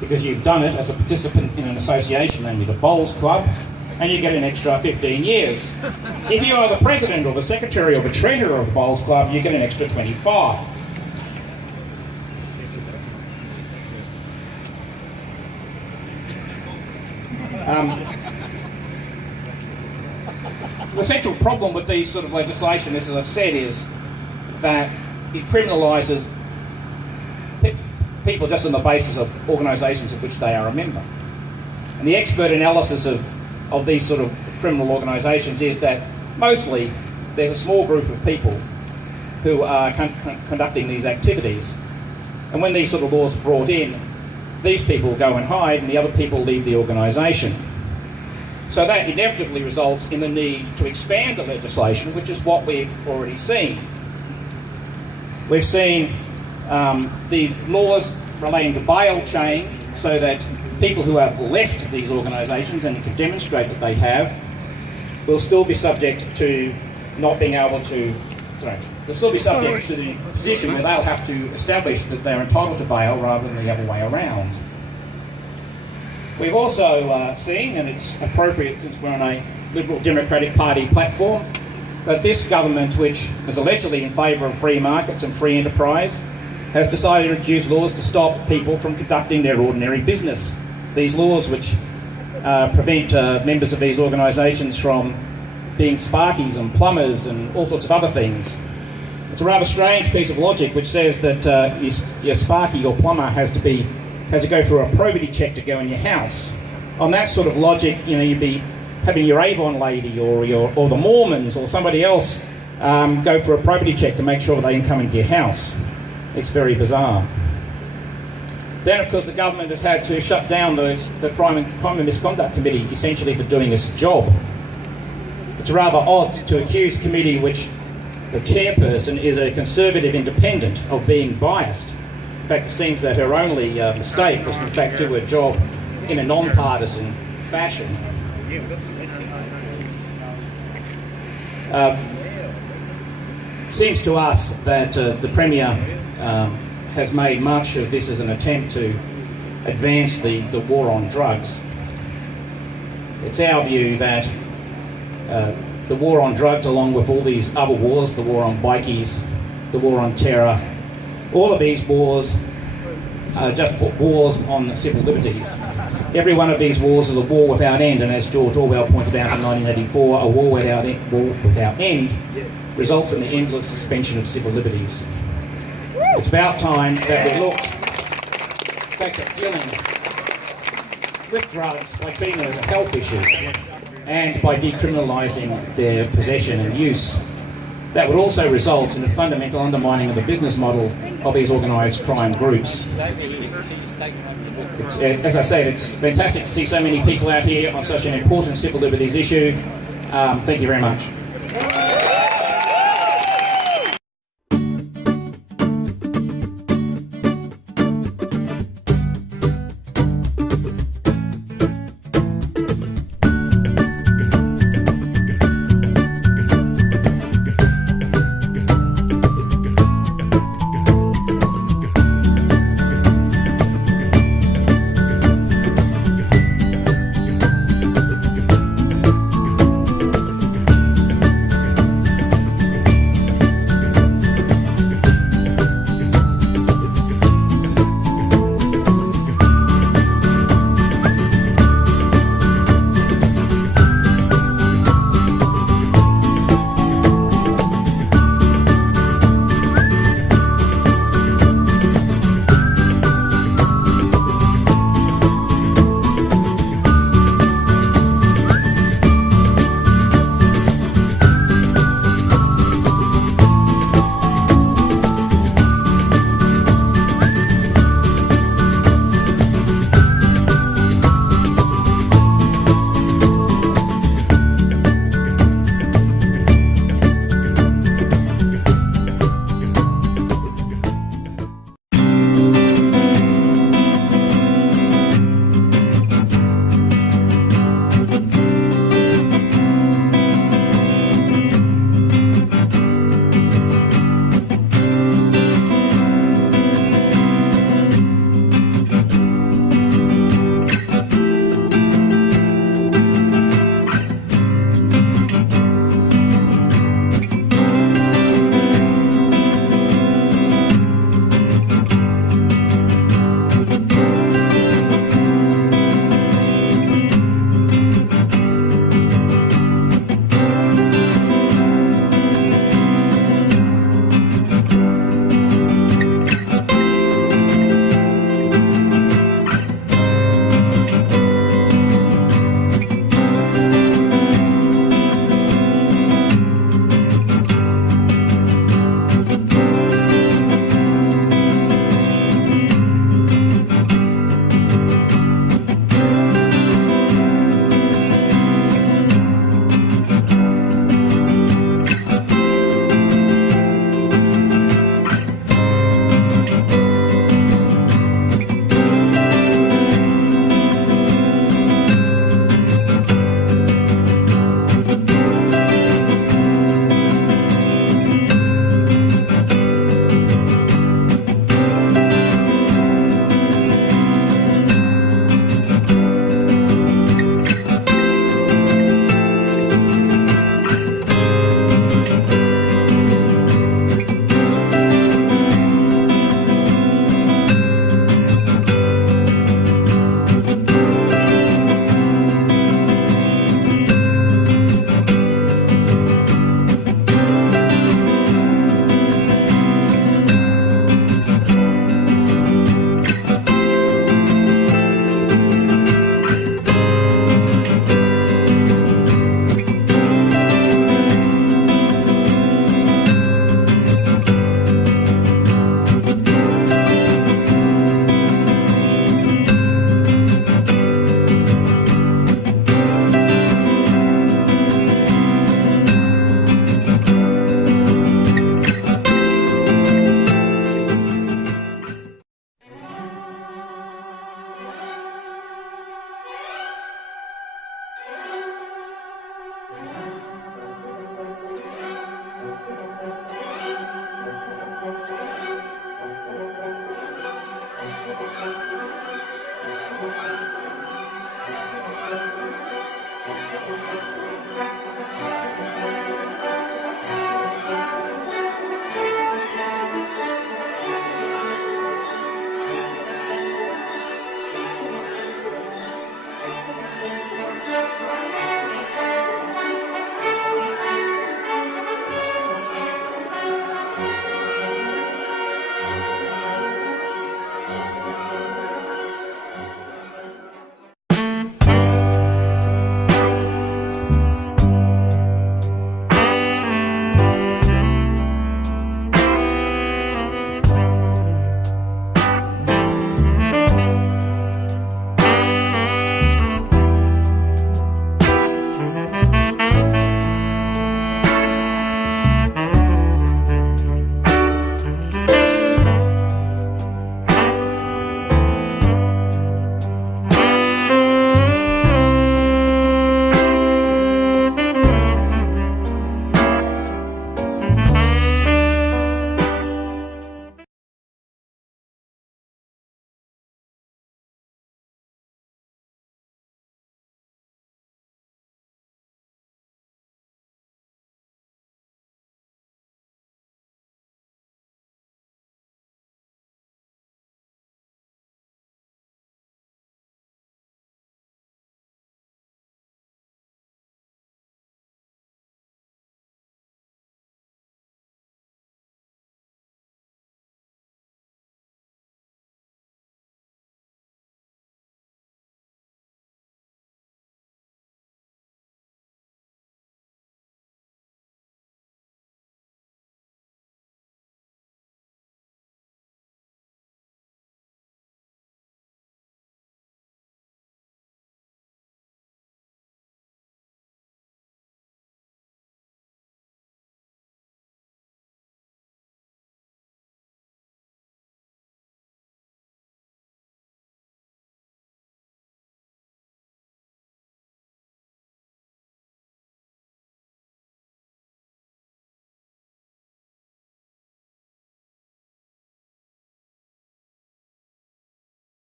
because you've done it as a participant in an association, namely the Bowls Club, and you get an extra 15 years. If you are the president or the secretary or the treasurer of the Bowls Club, you get an extra 25. The central problem with these sort of legislation, as I've said, is that it criminalises people just on the basis of organisations of which they are a member. And the expert analysis of these sort of criminal organisations is that mostly there's a small group of people who are conducting these activities. And when these sort of laws are brought in, these people go and hide and the other people leave the organisation. So that inevitably results in the need to expand the legislation, which is what we've already seen. We've seen the laws relating to bail changed so that people who have left these organisations, and you can demonstrate that they have, will still be subject to not being able to, they'll still be subject to the position where they'll have to establish that they're entitled to bail rather than the other way around. We've also seen, and it's appropriate since we're on a Liberal Democratic Party platform, that this government, which is allegedly in favour of free markets and free enterprise, has decided to introduce laws to stop people from conducting their ordinary business. These laws which prevent members of these organisations from being sparkies and plumbers and all sorts of other things. It's a rather strange piece of logic which says that your sparky or plumber has to go through a probity check to go in your house. On that sort of logic, you know, you'd be having your Avon lady or the Mormons or somebody else go for a probity check to make sure they can come into your house. It's very bizarre. Then, of course, the government has had to shut down the Crime and Misconduct Committee, essentially for doing its job. It's rather odd to accuse a committee which the chairperson is a Conservative independent of being biased. In fact, it seems that her only mistake was to, in fact, do her job in a non-partisan fashion. It seems to us that the Premier has made much of this as an attempt to advance the war on drugs. It's our view that the war on drugs, along with all these other wars, the war on bikies, the war on terror, all of these wars are just wars on civil liberties. Every one of these wars is a war without end, and as George Orwell pointed out in 1984, a war without end results in the endless suspension of civil liberties. It's about time that we looked back at dealing with drugs by treating them as a health issue and by decriminalising their possession and use. That would also result in a fundamental undermining of the business model of these organised crime groups. As I said, it's fantastic to see so many people out here on such an important civil liberties issue. Thank you very much.